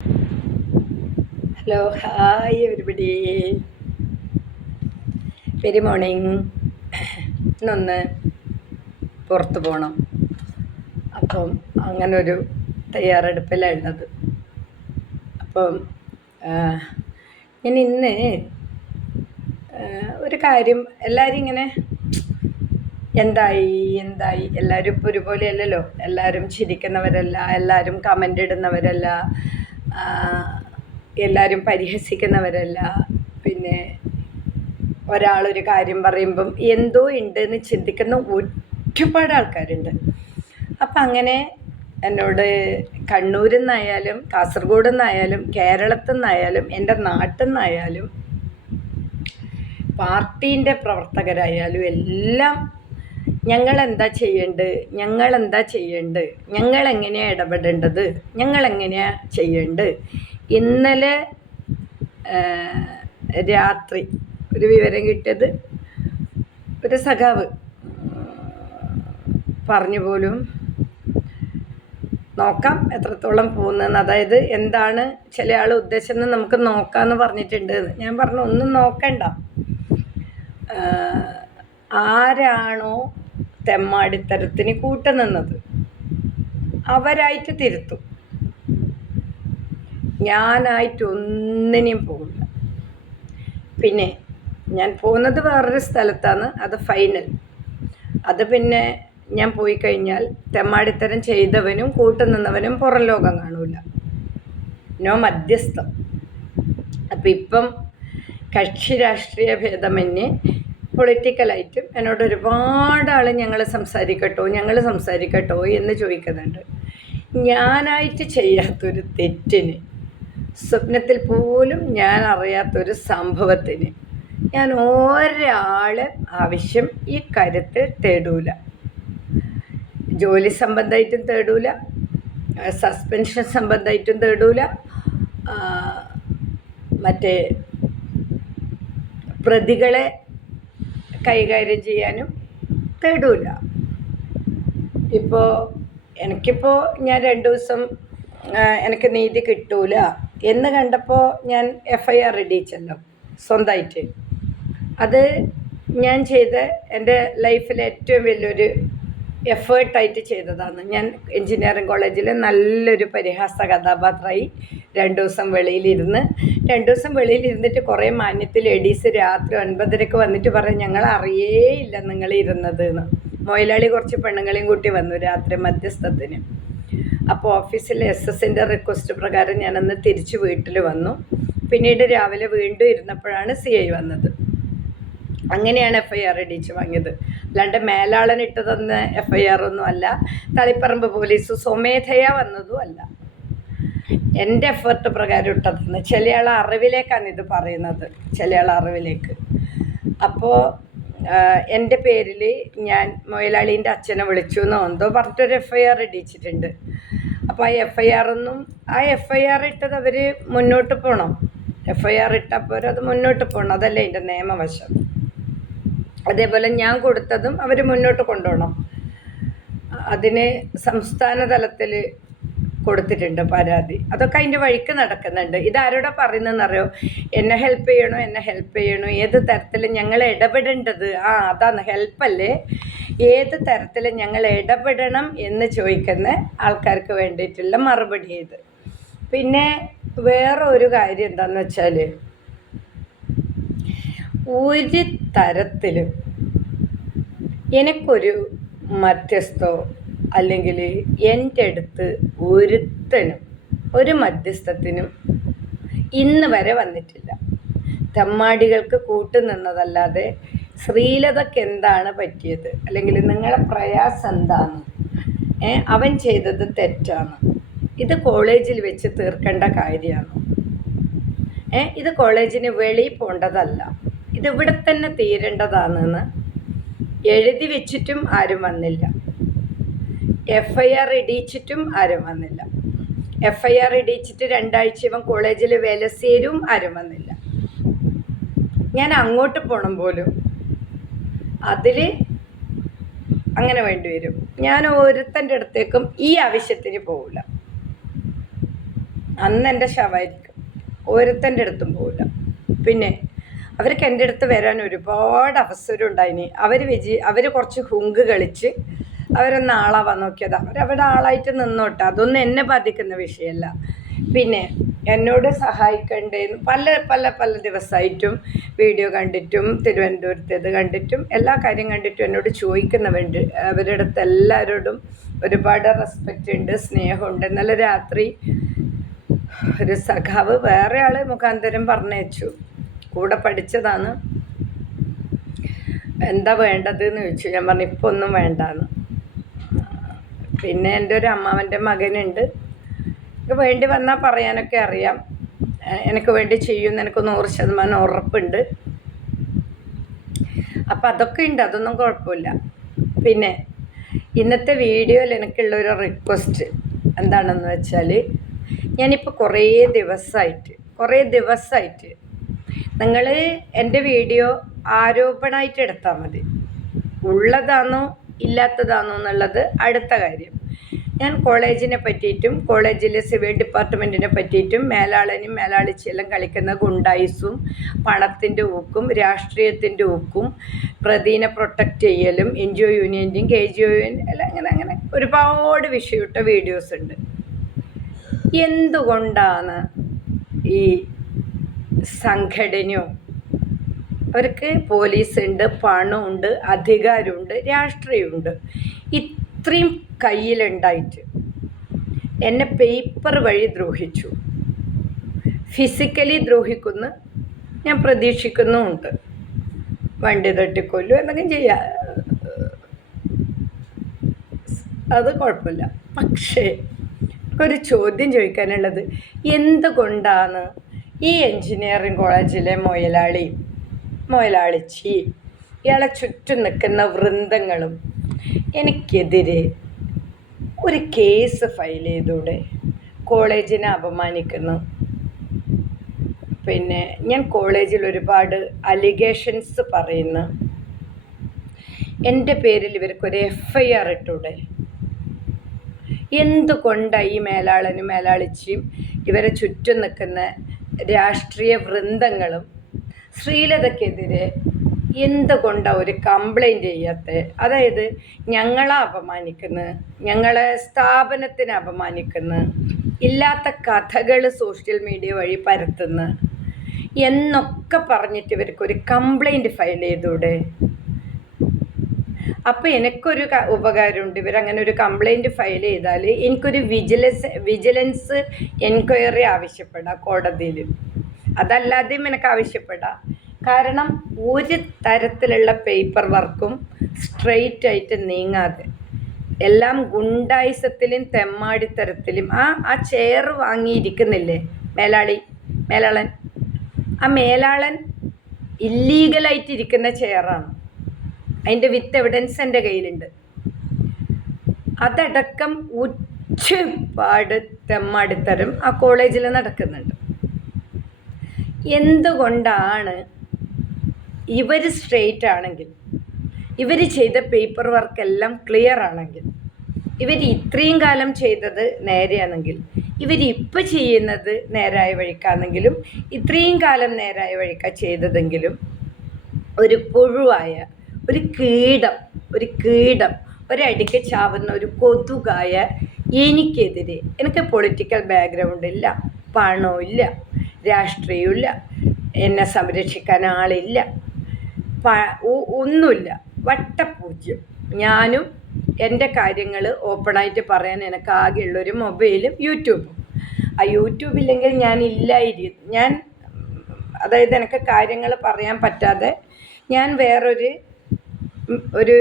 Hello hi everybody very morning ഇന്നൊന്ന് പുറത്ത് പോകണം അപ്പം അങ്ങനൊരു തയ്യാറെടുപ്പിലായിരുന്നത്. അപ്പം ഞാൻ ഇന്ന് ഒരു കാര്യം എല്ലാവരും ഇങ്ങനെ എന്തായി എന്തായി? എല്ലാവരും ഇപ്പോൾ ഒരുപോലെയല്ലല്ലോ? എല്ലാവരും ചിരിക്കുന്നവരല്ല എല്ലാവരും കമന്റ് ഇടുന്നവരല്ല എല്ലാവരും പരിഹസിക്കുന്നവരല്ല. പിന്നെ ഒരാളൊരു കാര്യം പറയുമ്പം എന്തോ ഉണ്ട് എന്ന് ചിന്തിക്കുന്ന ഒരുപാട് ആൾക്കാരുണ്ട്. അപ്പം അങ്ങനെ എന്നോട് കണ്ണൂരിൽ നിന്നായാലും കാസർഗോഡ് നിന്നായാലും കേരളത്തിൽ നിന്നായാലും എന്റെ നാട്ടിൽ നിന്നായാലും പാർട്ടീന്റെ പ്രവർത്തകരായാലും എല്ലാം ഞങ്ങൾ എന്താ ചെയ്യേണ്ടത്? ഞങ്ങൾ എന്താ ചെയ്യേണ്ടത്? ഞങ്ങൾ എങ്ങനെയാണ് ഇടപെടേണ്ടത്? ഞങ്ങൾ എങ്ങനെയാണ് ചെയ്യേണ്ടത്? ഇന്നലെ രാത്രി ഒരു വിവരം കിട്ടിയത് ഒരു സഖാവ് പറഞ്ഞു പോലും നോക്കാം എത്രത്തോളം പോകുന്നതെന്ന്. അതായത് എന്താണ് ചില ആൾ ഉദ്ദേശം എന്ന് നമുക്ക് നോക്കാമെന്ന് പറഞ്ഞിട്ടുണ്ട്. ഞാൻ പറഞ്ഞു ഒന്നും നോക്കണ്ട. ആരാണോ തെമ്മാടിത്തരത്തിന് കൂട്ടുനിന്നത് അവരായിട്ട് തിരുത്തും. ഞാനായിട്ട് ഒന്നിനെയും പോകില്ല പിന്നെ ഞാൻ പോകുന്നത് വേറൊരു സ്ഥലത്താണ്. അത് ഫൈനൽ അത് പിന്നെ ഞാൻ പോയി കഴിഞ്ഞാൽ തെമ്മാടിത്തരം ചെയ്തവനും കൂട്ടുനിന്നവനും പുറം ലോകം കാണൂല. നോ മധ്യസ്ഥം. അപ്പം ഇപ്പം കക്ഷി രാഷ്ട്രീയ ഭേദമന്യേ പൊളിറ്റിക്കലായിട്ടും എന്നോട് ഒരുപാട് ആൾ ഞങ്ങൾ സംസാരിക്കട്ടോ ഞങ്ങൾ സംസാരിക്കട്ടോ എന്ന് ചോദിക്കുന്നുണ്ട്. ഞാനായിട്ട് ചെയ്യാത്തൊരു തെറ്റിന് സ്വപ്നത്തിൽ പോലും ഞാൻ അറിയാത്തൊരു സംഭവത്തിന് ഞാൻ ഒരാളെ ആവശ്യം ഈ കാര്യത്തിൽ തേടൂല. ജോലി സംബന്ധമായിട്ടും തേടൂല സസ്പെൻഷൻ സംബന്ധമായിട്ടും തേടൂല മറ്റേ പ്രതികളെ കൈകാര്യം ചെയ്യാനും തേടൂല. ഇപ്പോൾ എനിക്കിപ്പോൾ ഞാൻ രണ്ട് ദിവസം എനിക്ക് നീതി കിട്ടൂല എന്ന് കണ്ടപ്പോൾ ഞാൻ എഫ് ഐ ആർ ഇടിയിച്ചല്ലോ സ്വന്തമായിട്ട്. അത് ഞാൻ ചെയ്ത എന്റെ ലൈഫിലെ ഏറ്റവും വലിയൊരു എഫേർട്ടായിട്ട് ചെയ്തതാണ്. ഞാൻ എഞ്ചിനീയറിംഗ് കോളേജിൽ നല്ലൊരു പരിഹാസ കഥാപാത്രമായി രണ്ട് ദിവസം വെളിയിലിരുന്ന് രണ്ട് ദിവസം വെളിയിലിരുന്നിട്ട് കുറേ മാന്യത്തിൽ ലേഡീസ് രാത്രി ഒൻപതരക്ക് വന്നിട്ട് പറയും ഞങ്ങൾ അറിയേയില്ല നിങ്ങൾ ഇരുന്നത് എന്ന് മൊയിലാളി കുറച്ച് പെണ്ണുങ്ങളെയും കൂട്ടി വന്നു രാത്രി മധ്യസ്ഥത്തിന്. അപ്പോൾ ഓഫീസിലെ എസ് എസിന്റെ റിക്വസ്റ്റ് പ്രകാരം ഞാനന്ന് തിരിച്ച് വീട്ടിൽ വന്നു. പിന്നീട് രാവിലെ വീണ്ടും ഇരുന്നപ്പോഴാണ് സി ഐ വന്നത്. അങ്ങനെയാണ് എഫ് ഐ ആർ ഇടിച്ച് വാങ്ങിയത്. അല്ലാണ്ട് മേലാളൻ ഇട്ട് തന്ന എഫ് ഐ ആർ ഒന്നും അല്ല. തളിപ്പറമ്പ് പോലീസ് സ്വമേധയാ വന്നതും അല്ല. എന്റെ എഫേർട്ട് പ്രകാരം ഇട്ടതെന്ന് ചിലയാളെ അറിവിലേക്കാണ് ഇത് പറയുന്നത് ചിലയാളെ അറിവിലേക്ക്. അപ്പോൾ എന്റെ പേരിൽ ഞാൻ മൊയലാളീന്റെ അച്ഛനെ വിളിച്ചു എന്നോ എന്തോ പറഞ്ഞിട്ടൊരു എഫ് ഐ ആർ ഇടിച്ചിട്ടുണ്ട്. അപ്പോൾ ആ എഫ് ഐ ആർ ഒന്നും ആ എഫ് ഐ ആർ ഇട്ടത് അവർ മുന്നോട്ട് പോകണം എഫ് ഐ ആർ ഇട്ടപ്പോൾ അത് മുന്നോട്ട് പോകണം അതല്ലേ എന്റെ നിയമവശം. അതേപോലെ ഞാൻ കൊടുത്തതും അവർ മുന്നോട്ട് കൊണ്ടുപോകണം അതിന് സംസ്ഥാന തലത്തിൽ കൊടുത്തിട്ടുണ്ട് പരാതി. അതൊക്കെ അതിന്റെ വഴിക്ക് നടക്കുന്നുണ്ട്. ഇതാരോടാ പറയുന്നതെന്നറിയോ? എന്നെ ഹെൽപ്പ് ചെയ്യണോ? എന്നെ ഹെൽപ്പ് ചെയ്യണോ? ഏത് തരത്തിൽ ഞങ്ങൾ ഇടപെടേണ്ടത്? ആ അതാണ് ഹെൽപ്പല്ലേ ഏത് തരത്തിൽ ഞങ്ങൾ ഇടപെടണം എന്ന് ചോദിക്കുന്ന ആൾക്കാർക്ക് വേണ്ടിയിട്ടുള്ള മറുപടി ഇത്. പിന്നെ വേറെ ഒരു കാര്യം എന്താണെന്ന് വെച്ചാൽ ഒരു തരത്തിലും എനിക്കൊരു മധ്യസ്ഥോ അല്ലെങ്കിൽ എന്റെ അടുത്ത് ഒരുത്തനും ഒരു മധ്യസ്ഥത്തിനും ഇന്ന് വരെ വന്നിട്ടില്ല. തമ്മാടികൾക്ക് കൂട്ടുനിന്നതല്ലാതെ ശ്രീലതയ്ക്ക് എന്താണ് പറ്റിയത്? അല്ലെങ്കിൽ നിങ്ങളെ പ്രയാസം എന്താണ്? അവൻ ചെയ്തത് തെറ്റാണ്. ഇത് കോളേജിൽ വെച്ച് തീർക്കേണ്ട കാര്യമാണ്. ഏ ഇത് കോളേജിന് വെളിയിൽ പോകേണ്ടതല്ല ഇതിവിടെ തന്നെ തീരേണ്ടതാണെന്ന് എഴുതി വെച്ചിട്ടും ആരും വന്നില്ല. എഫ് ഐ ആർ ഇടിയിച്ചിട്ടും ആരും വന്നില്ല. എഫ് ഐ ആർ ഇടിയിച്ചിട്ട് രണ്ടാഴ്ച ഇവൻ കോളേജിൽ വിലസേരും ആരും വന്നില്ല. ഞാൻ അങ്ങോട്ട് പോകണം പോലും. അതിൽ അങ്ങനെ വേണ്ടി വരും. ഞാൻ ഒരുത്തന്റെ അടുത്തേക്കും ഈ ആവശ്യത്തിന് പോവില്ല. അന്ന് എന്റെ ശവായിരിക്കും. ഓരോരുത്തന്റെ അടുത്തും പോവില്ല. പിന്നെ അവർക്ക് എന്റെ അടുത്ത് വരാൻ ഒരുപാട് അവസരം ഉണ്ടായിനി. അവർ വിജയി അവർ കുറച്ച് ഹുങ്ക് കളിച്ച് അവരൊന്ന് ആളാവാൻ നോക്കിയത്. അവരവിടെ ആളായിട്ട് നിന്നോട്ടെ. അതൊന്നും എന്നെ ബാധിക്കുന്ന വിഷയമല്ല. പിന്നെ എന്നോട് സഹായിക്കണ്ടേന്ന് പല പല പല ദിവസമായിട്ടും വീഡിയോ കണ്ടിട്ടും തിരുവനന്തപുരത്തേത് കണ്ടിട്ടും എല്ലാ കാര്യം കണ്ടിട്ടും എന്നോട് ചോദിക്കുന്നവരുണ്ട്. അവരുടെ അടുത്ത് എല്ലാവരോടും ഒരുപാട് റെസ്പെക്റ്റ് ഉണ്ട് സ്നേഹമുണ്ട്. ഇന്നലെ രാത്രി ഒരു സഖാവ് വേറെ ആൾ മുഖാന്തരം പറഞ്ഞയച്ചു. കൂടെ പഠിച്ചതാണ്. എന്താ വേണ്ടത് എന്ന് ചോദിച്ചു. ഞാൻ പറഞ്ഞു ഇപ്പൊ ഒന്നും വേണ്ടാന്ന്. പിന്നെ എന്റെ ഒരു അമ്മാവന്റെ മകനുണ്ട്. എനിക്ക് വേണ്ടി വന്നാൽ പറയാനൊക്കെ അറിയാം. എനിക്ക് വേണ്ടി ചെയ്യും എനിക്ക് നൂറ് ശതമാനം ഉറപ്പുണ്ട്. അപ്പം അതൊക്കെ ഉണ്ട് അതൊന്നും കുഴപ്പമില്ല. പിന്നെ ഇന്നത്തെ വീഡിയോയിൽ എനിക്കുള്ള ഒരു റിക്വസ്റ്റ് എന്താണെന്ന് വെച്ചാൽ ഞാനിപ്പോൾ കുറേ ദിവസമായിട്ട് കുറേ ദിവസമായിട്ട് നിങ്ങൾ എന്റെ വീഡിയോ ആരോപണമായിട്ട് എടുത്താൽ മതി. ഉള്ളതാണോ ഇല്ലാത്തതാണോ എന്നുള്ളത് അടുത്ത കാര്യം. ഞാൻ കോളേജിനെ പറ്റിയിട്ടും കോളേജിലെ സിവിൽ ഡിപ്പാർട്ട്മെന്റിനെ പറ്റിയിട്ടും മേലാളനും മേലാളിച്ചെല്ലാം കളിക്കുന്ന ഗുണ്ടായിസും പണത്തിന്റെ ഊക്കും രാഷ്ട്രീയത്തിന്റെ ഊക്കും പ്രതിനെ പ്രൊട്ടക്റ്റ് ചെയ്യലും എൻ ജി ഒ യൂണിയന്റെയും കെ ജി ഒ എല്ലാം അങ്ങനെ അങ്ങനെ ഒരുപാട് വിഷയമിട്ട വീഡിയോസ് ഉണ്ട്. എന്തുകൊണ്ടാണ് ഈ സംഘടനയോ അവർക്ക് പോലീസ് ഉണ്ട് പണമുണ്ട് അധികാരമുണ്ട് രാഷ്ട്രീയമുണ്ട് ഇത്രയും കയ്യിലുണ്ടായിട്ട് എന്നെ പേപ്പർ വഴി ദ്രോഹിച്ചു. ഫിസിക്കലി ദ്രോഹിക്കുന്നു ഞാൻ പ്രതീക്ഷിക്കുന്നുമുണ്ട്. വണ്ടി തട്ടിക്കൊല്ലു എന്തെങ്കിലും ചെയ്യാം. അത് കുഴപ്പമില്ല. പക്ഷേ ഒരു ചോദ്യം ചോദിക്കാനുള്ളത് എന്തുകൊണ്ടാണ് ഈ എൻജിനീയറിംഗ് കോളേജിലെ മൊയലാളി മൊയലാളിച്ചി ഇയാളെ ചുറ്റും നിൽക്കുന്ന വൃന്ദങ്ങളും എനിക്കെതിരെ ഒരു കേസ് ഫയൽ ചെയ്തൂടെ. കോളേജിനെ അപമാനിക്കുന്നു. പിന്നെ ഞാൻ കോളേജിൽ ഒരുപാട് അലിഗേഷൻസ് പറയുന്നു. എന്റെ പേരിൽ ഇവർക്കൊരു എഫ് ഐ ആർ ഇട്ടൂടെ. എന്തുകൊണ്ടാണ് ഈ മേലാളനും മേലാളിച്ചിയും ഇവരെ ചുറ്റും നിൽക്കുന്ന രാഷ്ട്രീയ വൃന്ദങ്ങളും ശ്രീലതയ്ക്കെതിരെ എന്തുകൊണ്ടാണ് ഒരു കംപ്ലൈന്റ് ചെയ്യാത്ത? അതായത് ഞങ്ങളെ അപമാനിക്കുന്നു ഞങ്ങളെ സ്ഥാപനത്തിനെ അപമാനിക്കുന്നു ഇല്ലാത്ത കഥകൾ സോഷ്യൽ മീഡിയ വഴി പരത്തുന്നു എന്നൊക്കെ പറഞ്ഞിട്ട് ഇവർക്ക് ഒരു കംപ്ലൈന്റ് ഫയൽ ചെയ്തൂടെ? അപ്പോൾ എനിക്കൊരു ഉപകാരമുണ്ട്. ഇവരങ്ങനെ ഒരു കംപ്ലൈന്റ് ഫയൽ ചെയ്താൽ എനിക്കൊരു വിജിലൻസ് വിജിലൻസ് എൻക്വയറി ആവശ്യപ്പെടാം കോടതിയിൽ അതല്ലാതെയും എനിക്ക് ആവശ്യപ്പെടാം. കാരണം ഒരു തരത്തിലുള്ള പേപ്പർ വർക്കും സ്ട്രെയിറ്റ് ആയിട്ട് നീങ്ങാതെ. എല്ലാം ഗുണ്ടായിസത്തിലും തെമ്മാടിത്തരത്തിലും. ആ ആ ചെയർ വാങ്ങിയിരിക്കുന്നില്ലേ? മേലാളി മേലാളൻ. ആ മേലാളൻ ഇല്ലീഗലായിട്ട് ഇരിക്കുന്ന ചെയറാണ് അതിന്റെ വിത്ത് എവിഡൻസ് എന്റെ കയ്യിലുണ്ട്. അതടക്കം ഒരുപാട് തെമ്മാടിത്തരം ആ കോളേജിൽ നടക്കുന്നുണ്ട്. എന്തുകൊണ്ടാണ് ഇവർ സ്ട്രെയിറ്റ് ആണെങ്കിൽ ഇവർ ചെയ്ത പേപ്പർ വർക്ക് എല്ലാം ക്ലിയർ ആണെങ്കിൽ ഇവർ ഇത്രയും കാലം ചെയ്തത് നേരെയാണെങ്കിൽ ഇവരിപ്പോൾ ചെയ്യുന്നത് നേരായ വഴിക്കാണെങ്കിലും ഇത്രയും കാലം നേരായ വഴിക്ക ചെയ്തതെങ്കിലും ഒരു പുഴുവായ ഒരു കീടം ഒരു കീടം ഒരടിക്ക് ചാവുന്ന ഒരു കൊതുകായ എനിക്കെതിരെ എനിക്ക് പൊളിറ്റിക്കൽ ബാക്ക്ഗ്രൗണ്ട് ഇല്ല പണമില്ല രാഷ്ട്രീയമില്ല എന്നെ സംരക്ഷിക്കാൻ ആളില്ല ഒന്നുമില്ല. വട്ടപൂജ്യം. ഞാനും എന്റെ കാര്യങ്ങൾ ഓപ്പണായിട്ട് പറയാൻ എനിക്ക് ആകെയുള്ളൊരു മൊബൈലും യൂട്യൂബും. ആ യൂട്യൂബില്ലെങ്കിൽ ഞാൻ ഇല്ലായിരുന്നു ഞാൻ അതായത് എനിക്ക് കാര്യങ്ങൾ പറയാൻ പറ്റാതെ ഞാൻ വേറൊരു ഒരു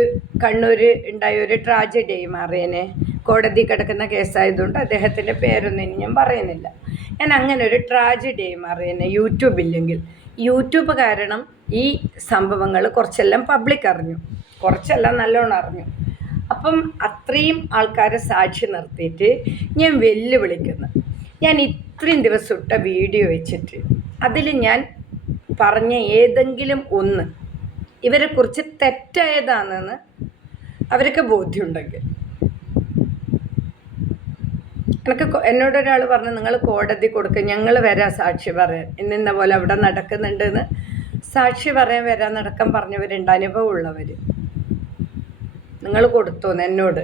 കണ്ണൂർ ഉണ്ടായ ഒരു ട്രാജഡിയായി മാറിയനെ. കോടതി കിടക്കുന്ന കേസായതുകൊണ്ട് അദ്ദേഹത്തിന്റെ പേരൊന്നും ഇനി ഞാൻ പറയുന്നില്ല. ഞാൻ അങ്ങനെ ഒരു ട്രാജഡിയായി മാറിയനെ യൂട്യൂബ് ഇല്ലെങ്കിൽ യൂട്യൂബ് കാരണം ഈ സംഭവങ്ങൾ കുറച്ചെല്ലാം പബ്ലിക് അറിഞ്ഞു. കുറച്ചെല്ലാം നല്ലോണം അറിഞ്ഞു. അപ്പം അത്രയും ആൾക്കാരെ സാക്ഷി നിർത്തിയിട്ട് ഞാൻ വെല്ലുവിളിക്കുന്നു. ഞാൻ ഇത്രയും ദിവസം ഇട്ട വീഡിയോ വെച്ചിട്ട് അതിൽ ഞാൻ പറഞ്ഞ ഏതെങ്കിലും ഒന്ന് ഇവരെക്കുറിച്ച് തെറ്റായതാണെന്ന് അവർക്ക് ബോധ്യമുണ്ടെങ്കിൽ. എനിക്ക് എന്നോട് ഒരാൾ പറഞ്ഞു നിങ്ങൾ കോടതി കൊടുക്കുക ഞങ്ങൾ വരാം സാക്ഷി പറയാൻ ഇന്നിന്ന പോലെ അവിടെ നടക്കുന്നുണ്ടെന്ന് സാക്ഷി പറയാൻ വരാൻ നടക്കാൻ പറഞ്ഞവരുണ്ട് അനുഭവമുള്ളവർ നിങ്ങൾ കൊടുത്തു എന്നോട്?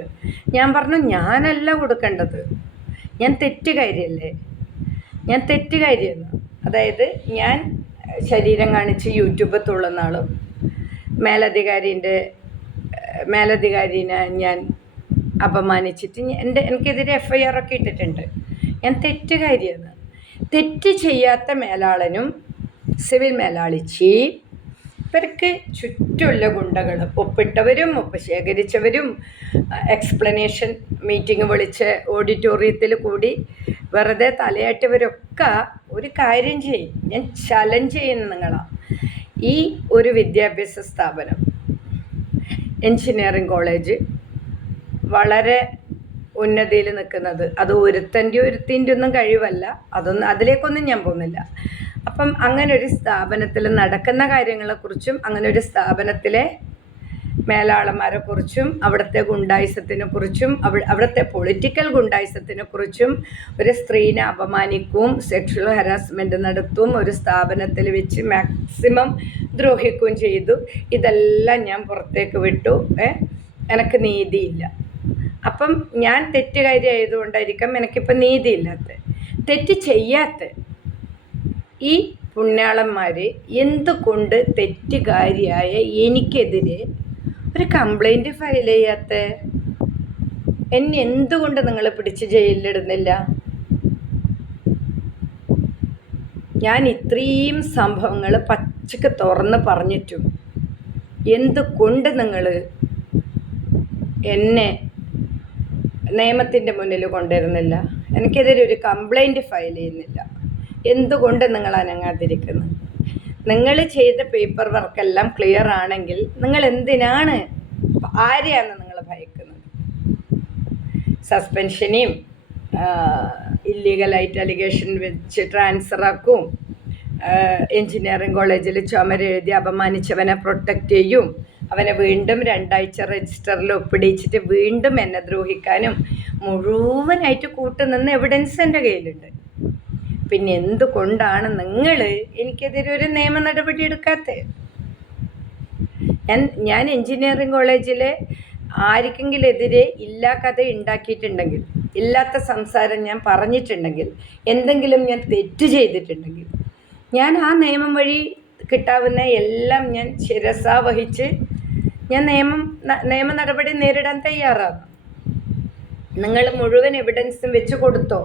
ഞാൻ പറഞ്ഞു ഞാനല്ല കൊടുക്കേണ്ടത്. ഞാൻ തെറ്റുകാരിയല്ലേ? ഞാൻ തെറ്റുകാരിയെന്ന് അതായത് ഞാൻ ശരീരം കാണിച്ച് യൂട്യൂബ് തുള്ളുന്ന ആളും മേലധികാരിന്റെ മേലധികാരിനെ ഞാൻ അപമാനിച്ചിട്ട് എന്റെ എനിക്കെതിരെ എഫ് ഐ ആർ ഒക്കെ ഇട്ടിട്ടുണ്ട്. ഞാൻ തെറ്റുകാരിയാണ്. തെറ്റ് ചെയ്യാത്ത മേലാളനും സിവിൽ മേലാളി ചീഫ് ഇവർക്ക് ചുറ്റുമുള്ള ഗുണ്ടകൾ ഒപ്പിട്ടവരും ഒപ്പ് ശേഖരിച്ചവരും എക്സ്പ്ലനേഷൻ മീറ്റിംഗ് വിളിച്ച് ഓഡിറ്റോറിയത്തിൽ കൂടി വെറുതെ തലയാട്ടിയവരൊക്കെ ഒരു കാര്യം ചെയ്യും. ഞാൻ ചലഞ്ച് ചെയ്യുന്ന നിങ്ങളാണ് ഈ ഒരു വിദ്യാഭ്യാസ സ്ഥാപനം എൻജിനീയറിംഗ് കോളേജ് വളരെ ഉന്നതിയിൽ നിൽക്കുന്നത്. അത് ഒരുത്തന്റെ ഒരുത്തിന്റെ ഒന്നും കഴിവല്ല. അതൊന്നും അതിലേക്കൊന്നും ഞാൻ പോകുന്നില്ല. അപ്പം അങ്ങനെ ഒരു സ്ഥാപനത്തിൽ നടക്കുന്ന കാര്യങ്ങളെക്കുറിച്ചും അങ്ങനെ ഒരു സ്ഥാപനത്തിലെ മേലാളന്മാരെ കുറിച്ചും അവിടുത്തെ ഗുണ്ടായുസത്തിനെ കുറിച്ചും അവ അവിടുത്തെ പൊളിറ്റിക്കൽ ഗുണ്ടായുസത്തിനെ കുറിച്ചും ഒരു സ്ത്രീനെ അപമാനിക്കും സെക്ഷൽ ഹരാസ്മെന്റ് നടത്തും ഒരു സ്ഥാപനത്തിൽ വെച്ച് മാക്സിമം ദ്രോഹിക്കുകയും ചെയ്തു. ഇതെല്ലാം ഞാൻ പുറത്തേക്ക് വിട്ടു. എനിക്ക് നീതിയില്ല. അപ്പം ഞാൻ തെറ്റുകാരി ആയതുകൊണ്ടായിരിക്കാം എനിക്കിപ്പോൾ നീതിയില്ലാത്ത തെറ്റ് ചെയ്യാത്ത ഈ പുണ്യാളന്മാർ എന്തുകൊണ്ട് തെറ്റുകാരിയായ എനിക്കെതിരെ ഒരു കംപ്ലൈന്റ് ഫയൽ ചെയ്യാത്ത? എന്നെ എന്തുകൊണ്ട് നിങ്ങൾ പിടിച്ച് ജയിലിലിടുന്നില്ല? ഞാൻ ഇത്രയും സംഭവങ്ങൾ പച്ചക്ക് തുറന്ന് പറഞ്ഞിട്ടും എന്തുകൊണ്ട് നിങ്ങൾ എന്നെ നിയമത്തിന്റെ മുന്നിൽ കൊണ്ടുവരുന്നില്ല? എനിക്കെതിരെ ഒരു കംപ്ലൈന്റ് ഫയൽ ചെയ്യുന്നില്ല. എന്തുകൊണ്ട് നിങ്ങൾ അനങ്ങാതിരിക്കുന്നു? നിങ്ങൾ ചെയ്ത പേപ്പർ വർക്കെല്ലാം ക്ലിയർ ആണെങ്കിൽ നിങ്ങൾ എന്തിനാണ് ആരെയാണ് നിങ്ങൾ ഭയക്കുന്നത്? സസ്പെൻഷനെയും ഇല്ലീഗലായിട്ട് അലിഗേഷൻ വെച്ച് ട്രാൻസ്ഫറാക്കും എഞ്ചിനീയറിംഗ് കോളേജിൽ ചുമരെഴുതി അപമാനിച്ചവനെ പ്രൊട്ടക്റ്റ് ചെയ്യും. അവനെ വീണ്ടും രണ്ടാഴ്ച രജിസ്റ്ററിൽ ഒപ്പിടിച്ചിട്ട് വീണ്ടും എന്നെ ദ്രോഹിക്കാനും മുഴുവനായിട്ട് കൂട്ടുനിന്ന് എവിഡൻസ് എന്റെ കയ്യിലുണ്ട്. പിന്നെ എന്തുകൊണ്ടാണ് നിങ്ങൾ എനിക്കെതിരെ ഒരു നിയമ നടപടി എടുക്കാത്തത് ഞാൻ ഞാൻ എൻജിനീയറിംഗ് കോളേജിലെ ആർക്കെങ്കിലും എതിരെ ഇല്ലാ കഥ ഉണ്ടാക്കിയിട്ടുണ്ടെങ്കിൽ ഇല്ലാത്ത സംസാരം ഞാൻ പറഞ്ഞിട്ടുണ്ടെങ്കിൽ എന്തെങ്കിലും ഞാൻ തെറ്റ് ചെയ്തിട്ടുണ്ടെങ്കിൽ ഞാൻ ആ നിയമം വഴി കിട്ടാവുന്ന എല്ലാം ഞാൻ ശിരസ വഹിച്ച് ഞാൻ നിയമം നിയമ നടപടി നേരിടാൻ തയ്യാറാണ്. നിങ്ങൾ മുഴുവൻ എവിഡൻസും വെച്ച് കൊടുത്തോ?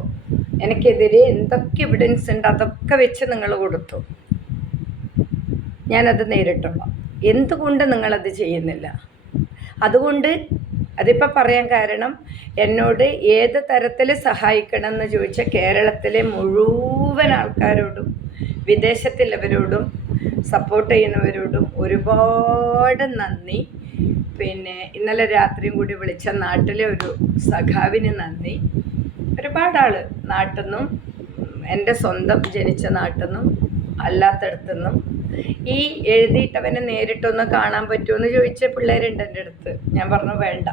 എനിക്കെതിരെ എന്തൊക്കെ എവിഡൻസ് ഉണ്ട്? അതൊക്കെ വെച്ച് നിങ്ങൾ കൊടുത്തു. ഞാനത് നേരിട്ടോളാം. എന്തുകൊണ്ട് നിങ്ങളത് ചെയ്യുന്നില്ല? അതുകൊണ്ട് അതിപ്പോൾ പറയാൻ കാരണം എന്നോട് ഏത് തരത്തിൽ സഹായിക്കണം എന്ന് ചോദിച്ച കേരളത്തിലെ മുഴുവൻ ആൾക്കാരോടും വിദേശത്തുള്ളവരോടും സപ്പോർട്ട് ചെയ്യുന്നവരോടും ഒരുപാട് നന്ദി. പിന്നെ ഇന്നലെ രാത്രിയും കൂടി വിളിച്ച നാട്ടിലെ ഒരു സഖാവിന് നന്ദി. ഒരുപാട് ആൾ നാട്ടിൽ നിന്നും എന്റെ സ്വന്തം ജനിച്ച നാട്ടിൽ നിന്നും അല്ലാത്തടത്തുനിന്നും ഈ എഴുതിയിട്ടവനെ നേരിട്ടൊന്ന് കാണാൻ പറ്റുമെന്ന് ചോദിച്ച പിള്ളേരുണ്ട് എന്റെ അടുത്ത്. ഞാൻ പറഞ്ഞു വേണ്ട.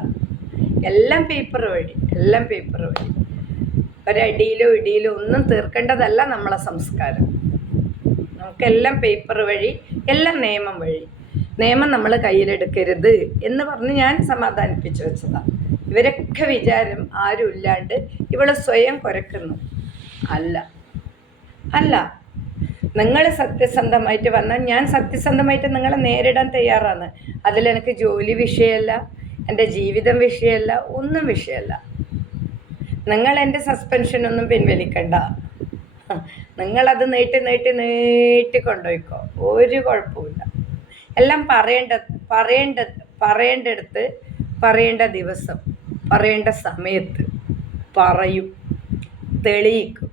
എല്ലാം പേപ്പർ വഴി എല്ലാം പേപ്പർ വഴി. ഒരടിയിലോ ഇടിയിലോ ഒന്നും തീർക്കേണ്ടതല്ല നമ്മളെ സംസ്കാരം. നമുക്കെല്ലാം പേപ്പർ വഴി എല്ലാം നിയമം വഴി. നിയമം നമ്മൾ കയ്യിലെടുക്കരുത് എന്ന് പറഞ്ഞ് ഞാൻ സമാധാനിപ്പിച്ചു വെച്ചതാണ് ഇവരൊക്കെ വിചാരം ആരും ഇല്ലാണ്ട് ഇവൾ സ്വയം കുരക്കുന്നു. അല്ല. അല്ല. നിങ്ങൾ സത്യസന്ധമായിട്ട് വന്നാൽ ഞാൻ സത്യസന്ധമായിട്ട് നിങ്ങളെ നേരിടാൻ തയ്യാറാണ്. അതിലെനിക്ക് ജോലി വിഷയമല്ല എന്റെ ജീവിതം വിഷയമല്ല ഒന്നും വിഷയമല്ല. നിങ്ങൾ എന്റെ സസ്പെൻഷനൊന്നും പിൻവലിക്കണ്ട. നിങ്ങളത് നീട്ടി നീട്ടി നീട്ടി കൊണ്ടുപോയിക്കോ. ഒരു കുഴപ്പമില്ല എല്ലാം പറയേണ്ട പറയേണ്ട പറയേണ്ടടുത്ത് പറയേണ്ട ദിവസം. പറയേണ്ട സമയത്ത് പറയും തെളിയിക്കും.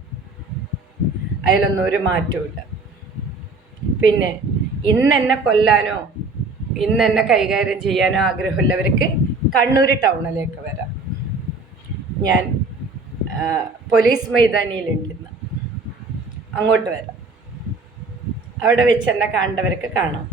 അതിലൊന്നും ഒരു മാറ്റമില്ല പിന്നെ ഇന്നെന്നെ കൊല്ലാനോ ഇന്നെന്നെ കൈകാര്യം ചെയ്യാനോ ആഗ്രഹമുള്ളവർക്ക് കണ്ണൂർ ടൗണിലേക്ക് വരാം. ഞാൻ പോലീസ് മൈതാനിയിലുണ്ടെന്ന് അങ്ങോട്ട് വരാം. അവിടെ വെച്ച് എന്നെ കാണേണ്ടവർക്ക് കാണാം.